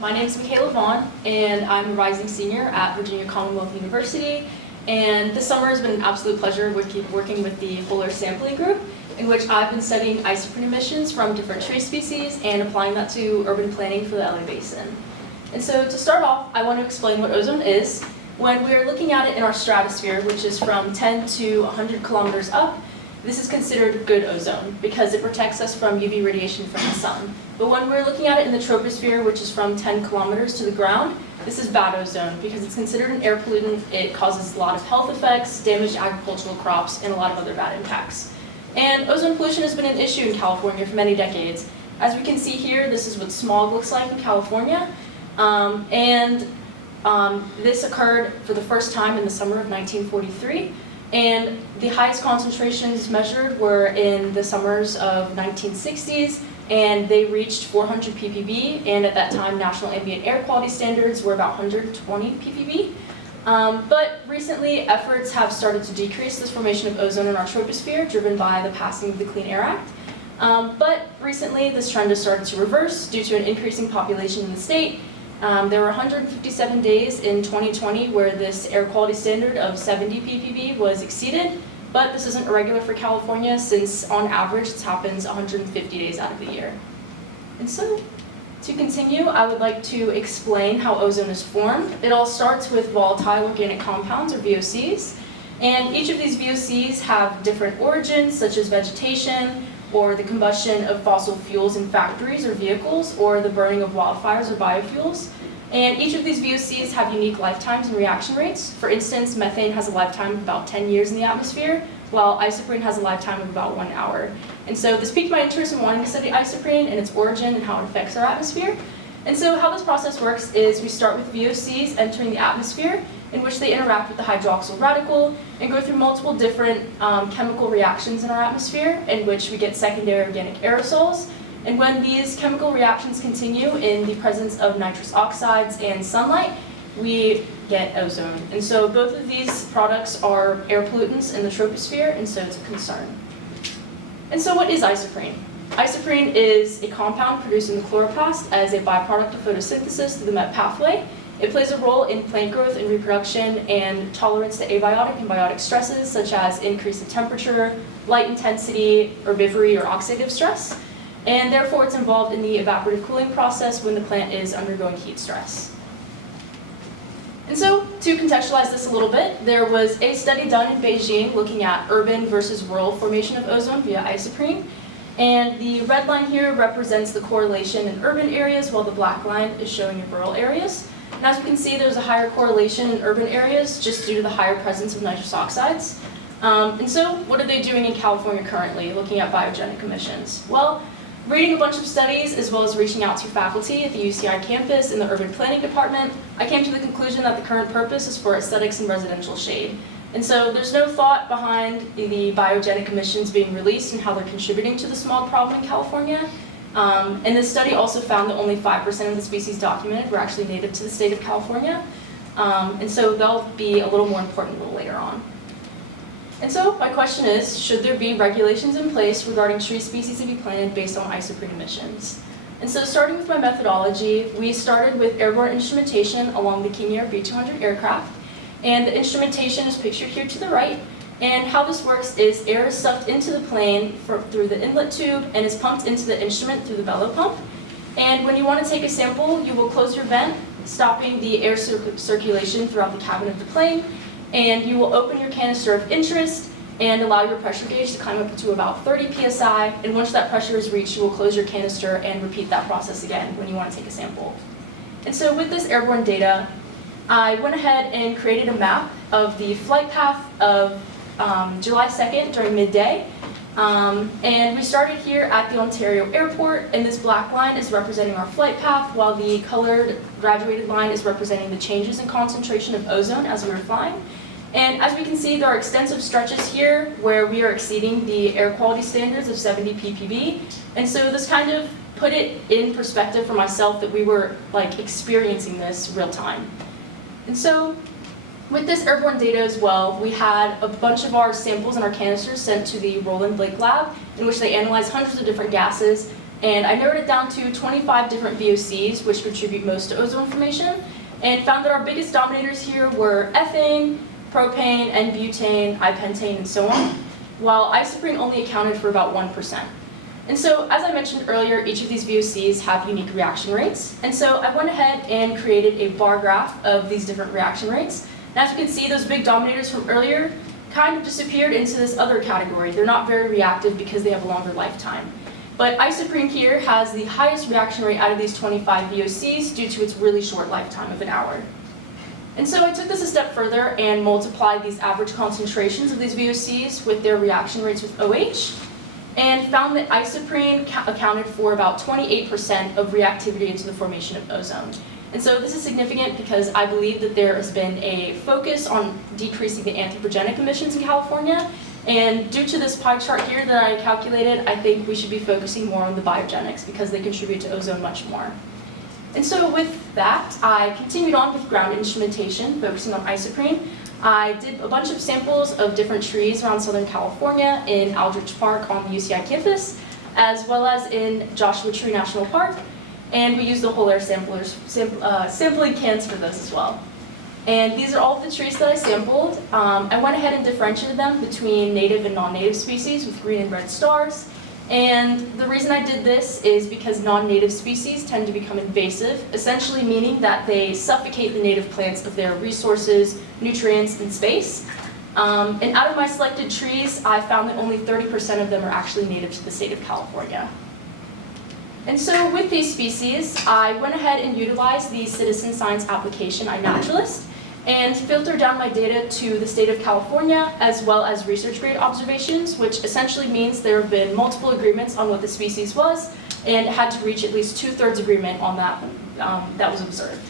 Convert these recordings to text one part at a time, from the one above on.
My name is Mikaela Vaughn, and I'm a rising senior at Virginia Commonwealth University. And this summer has been an absolute pleasure working with the Fuller Sampling Group, in which I've been studying isoprene emissions from different tree species and applying that to urban planning for the LA Basin. And so to start off, I want to explain what ozone is. When we're looking at it in our stratosphere, which is from 10 to 100 kilometers up, this is considered good ozone because it protects us from UV radiation from the sun. But when we're looking at it in the troposphere, which is from 10 kilometers to the ground, this is bad ozone because it's considered an air pollutant. It causes a lot of health effects, damage to agricultural crops, and a lot of other bad impacts. And ozone pollution has been an issue in California for many decades. As we can see here, this is what smog looks like in California. This occurred for the first time in the summer of 1943. And the highest concentrations measured were in the summers of 1960s, and they reached 400 ppb, and at that time national ambient air quality standards were about 120 ppb. But recently efforts have started to decrease this formation of ozone in our troposphere, driven by the passing of the Clean Air Act. But recently this trend has started to reverse due to an increasing population in the state. There were 157 days in 2020 where this air quality standard of 70 ppb was exceeded, but this isn't irregular for California since on average this happens 150 days out of the year. And so, to continue, I would like to explain how ozone is formed. It all starts with volatile organic compounds, or VOCs, and each of these VOCs have different origins, such as vegetation, or the combustion of fossil fuels in factories or vehicles, or the burning of wildfires or biofuels. And each of these VOCs have unique lifetimes and reaction rates. For instance, methane has a lifetime of about 10 years in the atmosphere, while isoprene has a lifetime of about 1 hour. And so this piqued my interest in wanting to study isoprene and its origin and how it affects our atmosphere. And so how this process works is we start with VOCs entering the atmosphere, in which they interact with the hydroxyl radical and go through multiple different chemical reactions in our atmosphere, in which we get secondary organic aerosols. And when these chemical reactions continue in the presence of nitrous oxides and sunlight, we get ozone. And so both of these products are air pollutants in the troposphere, and so it's a concern. And so what is isoprene? Isoprene is a compound produced in the chloroplast as a byproduct of photosynthesis through the MET pathway. It plays a role in plant growth and reproduction and tolerance to abiotic and biotic stresses, such as increase in temperature, light intensity, herbivory, or oxidative stress. And therefore, it's involved in the evaporative cooling process when the plant is undergoing heat stress. And so, to contextualize this a little bit, there was a study done in Beijing looking at urban versus rural formation of ozone via isoprene. And the red line here represents the correlation in urban areas, while the black line is showing in rural areas. And as we can see, there's a higher correlation in urban areas just due to the higher presence of nitrous oxides. And so, what are they doing in California currently, looking at biogenic emissions? Well, reading a bunch of studies, as well as reaching out to faculty at the UCI campus in the urban planning department, I came to the conclusion that the current purpose is for aesthetics and residential shade. And so there's no thought behind the biogenic emissions being released and how they're contributing to the smog problem in California. And this study also found that only 5% of the species documented were actually native to the state of California. And so they'll be a little more important a little later on. And so my question is, should there be regulations in place regarding tree species to be planted based on isoprene emissions? And so starting with my methodology, we started with airborne instrumentation along the King Air B200 aircraft. And the instrumentation is pictured here to the right. And how this works is air is sucked into the plane through the inlet tube and is pumped into the instrument through the bellow pump. And when you want to take a sample, you will close your vent, stopping the air circulation throughout the cabin of the plane. And you will open your canister of interest and allow your pressure gauge to climb up to about 30 psi. And once that pressure is reached, you will close your canister and repeat that process again when you want to take a sample. And so with this airborne data, I went ahead and created a map of the flight path of July 2nd during midday. And we started here at the Ontario Airport, and this black line is representing our flight path, while the colored graduated line is representing the changes in concentration of ozone as we were flying. And as we can see, there are extensive stretches here where we are exceeding the air quality standards of 70 ppb. And so this kind of put it in perspective for myself that we were experiencing this real time. And so with this airborne data as well, we had a bunch of our samples in our canisters sent to the Roland Blake lab, in which they analyzed hundreds of different gases And I narrowed it down to 25 different VOCs, which contribute most to ozone formation, and found that our biggest dominators here were ethane, propane, N-butane, ipentane, and so on, while isoprene only accounted for about 1%. And so, as I mentioned earlier, each of these VOCs have unique reaction rates. And so I went ahead and created a bar graph of these different reaction rates. And as you can see, those big dominators from earlier kind of disappeared into this other category. They're not very reactive because they have a longer lifetime. But isoprene here has the highest reaction rate out of these 25 VOCs due to its really short lifetime of an hour. And so I took this a step further and multiplied these average concentrations of these VOCs with their reaction rates with OH, and found that isoprene accounted for about 28% of reactivity into the formation of ozone. And so this is significant because I believe that there has been a focus on decreasing the anthropogenic emissions in California, and due to this pie chart here that I calculated, I think we should be focusing more on the biogenics because they contribute to ozone much more. And so with that, I continued on with ground instrumentation, focusing on isoprene. I did a bunch of samples of different trees around Southern California in Aldrich Park on the UCI campus, as well as in Joshua Tree National Park, and we used the whole air sampling cans for those as well. And these are all of the trees that I sampled. I went ahead and differentiated them between native and non-native species with green and red stars. And the reason I did this is because non-native species tend to become invasive, essentially meaning that they suffocate the native plants of their resources, nutrients, and space. And out of my selected trees, I found that only 30% of them are actually native to the state of California. And so with these species, I went ahead and utilized the citizen science application iNaturalist and filtered down my data to the state of California as well as research grade observations, which essentially means there have been multiple agreements on what the species was and had to reach at least 2/3 agreement on that that was observed.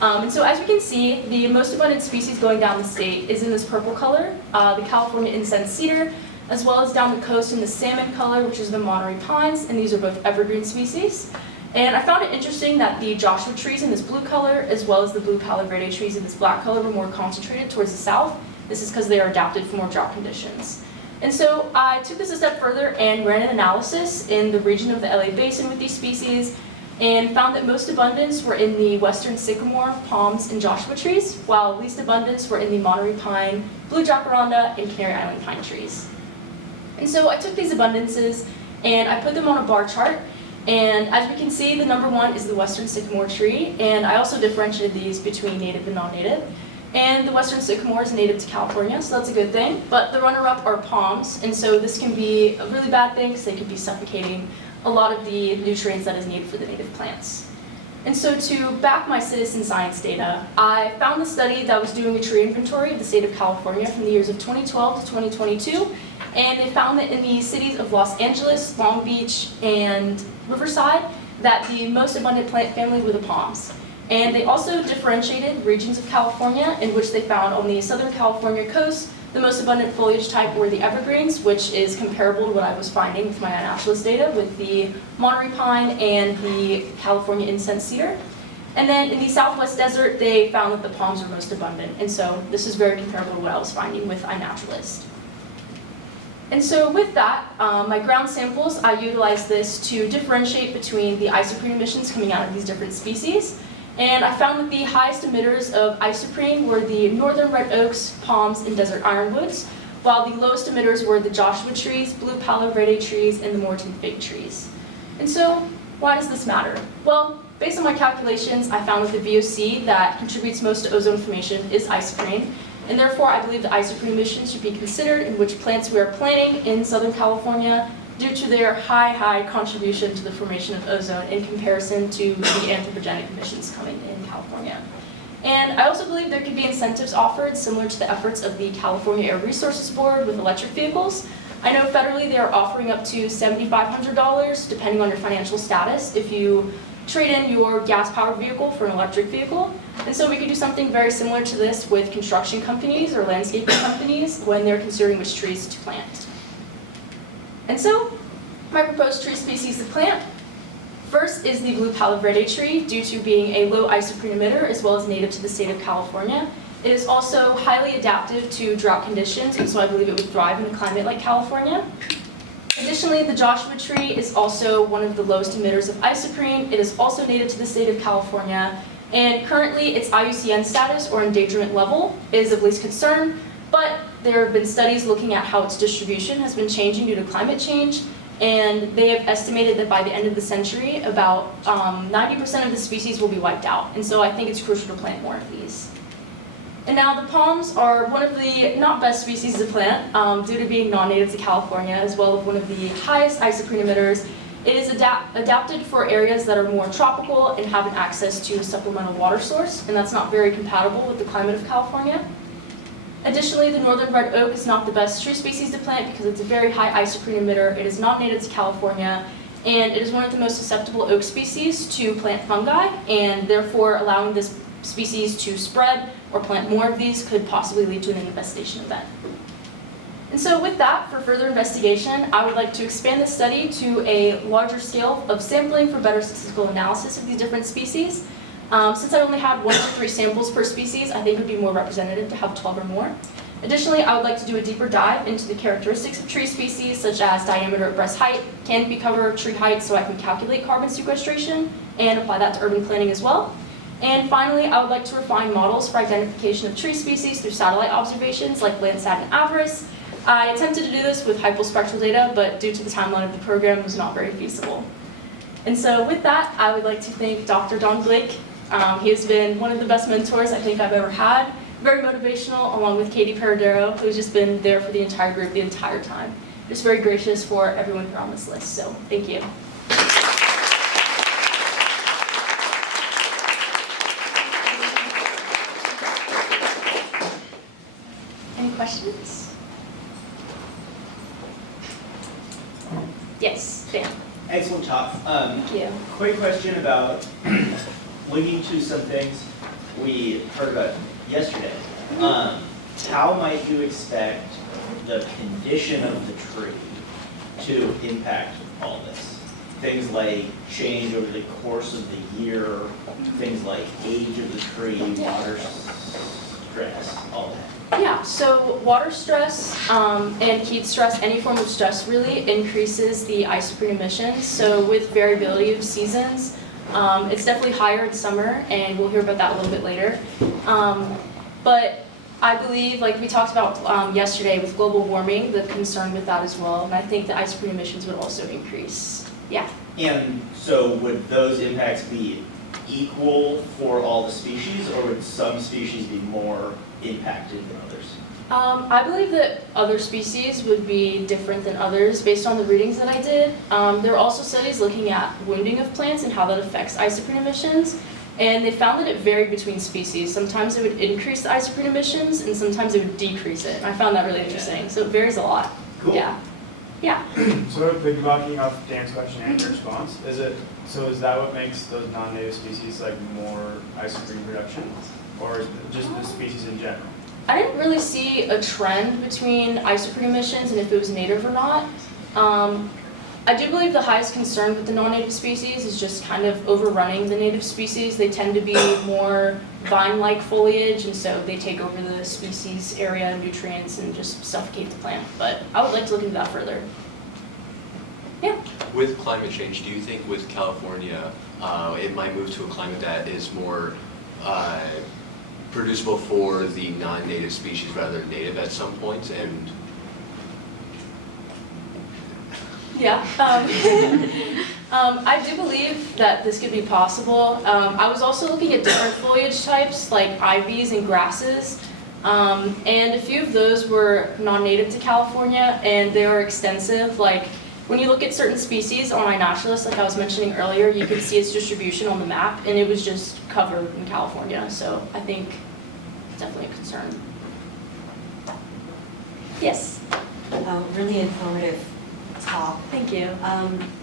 And so as you can see, the most abundant species going down the state is in this purple color, the California incense cedar, as well as down the coast in the salmon color, which is the Monterey pines, and these are both evergreen species. And I found it interesting that the Joshua trees in this blue color, as well as the blue Palo Verde trees in this black color, were more concentrated towards the south. This is because they are adapted for more drought conditions. And so I took this a step further and ran an analysis in the region of the LA Basin with these species, and found that most abundance were in the western sycamore, palms, and Joshua trees, while least abundance were in the Monterey pine, blue jacaranda, and Canary Island pine trees. And so I took these abundances and I put them on a bar chart. And as we can see, the number one is the western sycamore tree, and I also differentiated these between native and non-native. And the western sycamore is native to California, so that's a good thing. But the runner-up are palms, and so this can be a really bad thing because they could be suffocating a lot of the nutrients that is needed for the native plants. And so to back my citizen science data, I found the study that was doing a tree inventory of the state of California from the years of 2012 to 2022, and they found that in the cities of Los Angeles, Long Beach, and Riverside, that the most abundant plant family were the palms. And they also differentiated regions of California in which they found on the Southern California coast, the most abundant foliage type were the evergreens, which is comparable to what I was finding with my iNaturalist data with the Monterey pine and the California incense cedar. And then in the Southwest desert, they found that the palms were most abundant. And so this is very comparable to what I was finding with iNaturalist. And so with that, my ground samples, I utilized this to differentiate between the isoprene emissions coming out of these different species. And I found that the highest emitters of isoprene were the northern red oaks, palms, and desert ironwoods, while the lowest emitters were the Joshua trees, blue Palo Verde trees, and the Morton fig trees. And so, why does this matter? Well, based on my calculations, I found that the VOC that contributes most to ozone formation is isoprene, and therefore I believe the isoprene emissions should be considered in which plants we are planting in Southern California due to their high contribution to the formation of ozone in comparison to the anthropogenic emissions coming in California. And I also believe there could be incentives offered similar to the efforts of the California Air Resources Board with electric vehicles. I know federally they are offering up to $7,500 depending on your financial status if you trade in your gas-powered vehicle for an electric vehicle. And so we could do something very similar to this with construction companies or landscaping companies when they're considering which trees to plant. And so, my proposed tree species to plant. First is the blue Palo Verde tree, due to being a low isoprene emitter as well as native to the state of California. It is also highly adaptive to drought conditions, and so I believe it would thrive in a climate like California. Additionally, the Joshua tree is also one of the lowest emitters of isoprene. It is also native to the state of California, and currently its IUCN status, or endangerment level, is of least concern, but there have been studies looking at how its distribution has been changing due to climate change, and they have estimated that by the end of the century, about 90% of the species will be wiped out, and so I think it's crucial to plant more of these. And now the palms are one of the not best species to plant due to being non-native to California, as well as one of the highest isoprene emitters. It is adapted for areas that are more tropical and have an access to a supplemental water source, and that's not very compatible with the climate of California. Additionally, the northern red oak is not the best tree species to plant because it's a very high isoprene emitter. It is not native to California, and it is one of the most susceptible oak species to plant fungi, and therefore allowing this species to spread or plant more of these could possibly lead to an infestation event. And so with that, for further investigation, I would like to expand the study to a larger scale of sampling for better statistical analysis of these different species. Since I only had 1 to 3 samples per species, I think it would be more representative to have 12 or more. Additionally, I would like to do a deeper dive into the characteristics of tree species, such as diameter at breast height, canopy cover, tree height, so I can calculate carbon sequestration and apply that to urban planning as well. And finally, I would like to refine models for identification of tree species through satellite observations like Landsat and Avarice. I attempted to do this with hypospectral data, but due to the timeline of the program, it was not very feasible. And so with that, I would like to thank Dr. Don Blake. He has been one of the best mentors I think I've ever had. Very motivational, along with Katie Paradero, who's just been there for the entire group the entire time. Just very gracious for everyone here on this list, so thank you. Any questions? Yes, Dan. Excellent talk. Thank you. Quick question about linking to some things we heard about yesterday. How might you expect the condition of the tree to impact all this? Things like change over the course of the year, things like age of the tree, water stress, all that. Yeah, so water stress and heat stress, any form of stress really increases the isoprene emissions. So with variability of seasons, it's definitely higher in summer, and we'll hear about that a little bit later. But I believe, like we talked about yesterday with global warming, the concern with that as well, and I think the isoprene emissions would also increase. Yeah. And so would those impacts be equal for all the species, or would some species be more impacted than others? I believe that other species would be different than others based on the readings that I did. There are also studies looking at wounding of plants and how that affects isoprene emissions, and they found that it varied between species. Sometimes it would increase the isoprene emissions, and sometimes it would decrease it. And I found that really interesting. So it varies a lot. Cool. Yeah. Yeah. So piggybacking off Dan's question and your response, is that what makes those non-native species like more isoprene production, or is it just the species in general? I didn't really see a trend between isoprene emissions and if it was native or not. I do believe the highest concern with the non-native species is just kind of overrunning the native species. They tend to be more vine-like foliage, and so they take over the species area and nutrients and just suffocate the plant. But I would like to look into that further. Yeah. With climate change, do you think with California, it might move to a climate that is more producible for the non-native species rather than native at some point? And yeah, I do believe that this could be possible. I was also looking at different foliage types like ivies and grasses, and a few of those were non-native to California, and they are extensive. Like when you look at certain species on iNaturalist, like I was mentioning earlier, you can see its distribution on the map, and it was just covered in California. So I think it's definitely a concern. Yes. Really informative talk. Thank you.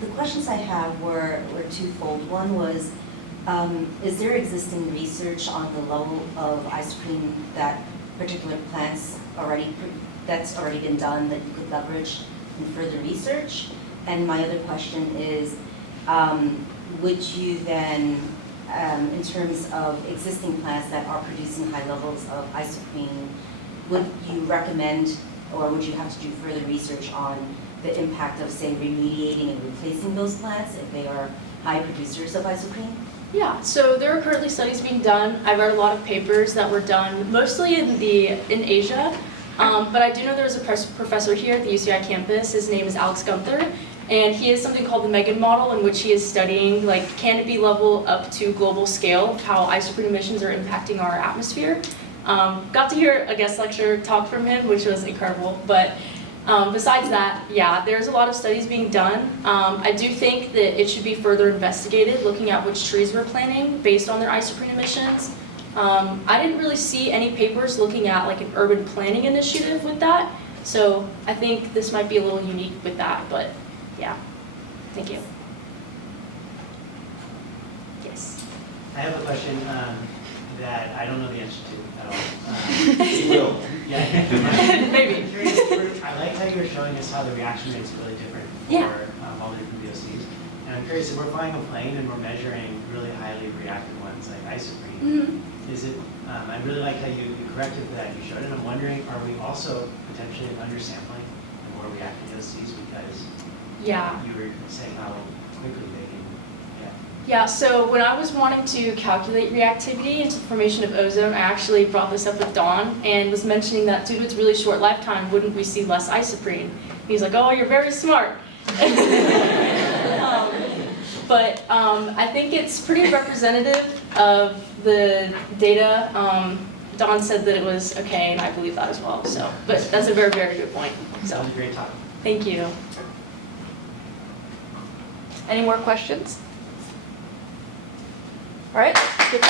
The questions I have were twofold. One was, is there existing research on the level of isoprene that particular plants that's already been done that you could leverage in further research? And my other question is, would you then, in terms of existing plants that are producing high levels of isoprene, would you recommend, or would you have to do further research on the impact of, say, remediating and replacing those plants if they are high producers of isoprene? Yeah, so there are currently studies being done. I read a lot of papers that were done mostly in Asia, but I do know there's a professor here at the UCI campus. His name is Alex Gunther, and he has something called the Megan model, in which he is studying like canopy level up to global scale of how isoprene emissions are impacting our atmosphere. Got to hear a guest lecture talk from him, which was incredible. But besides that, yeah, there's a lot of studies being done. I do think that it should be further investigated, looking at which trees we're planting based on their isoprene emissions. I didn't really see any papers looking at like an urban planning initiative with that, so I think this might be a little unique with that, but yeah, thank you. Yes. I have a question that I don't know the answer to at all. You will. Yeah. Maybe. I'm curious, I like how you were showing us how the reaction rate's really different Yeah. for all the different VOCs. And I'm curious, if we're flying a plane and we're measuring really highly reactive ones like isoprene, Mm-hmm. is it, I really like how you corrected that you showed it. I'm wondering, are we also potentially undersampling the more reactive VOCs because Yeah. you were saying how quickly they can, yeah. Yeah, so when I was wanting to calculate reactivity into the formation of ozone, I actually brought this up with Don and was mentioning that due to its really short lifetime, wouldn't we see less isoprene? He's like, oh, you're very smart. But I think it's pretty representative of the data. Don said that it was okay, and I believe that as well. So, but that's a very, very good point. That So, was a great talk. thank you. Any more questions? All right, good.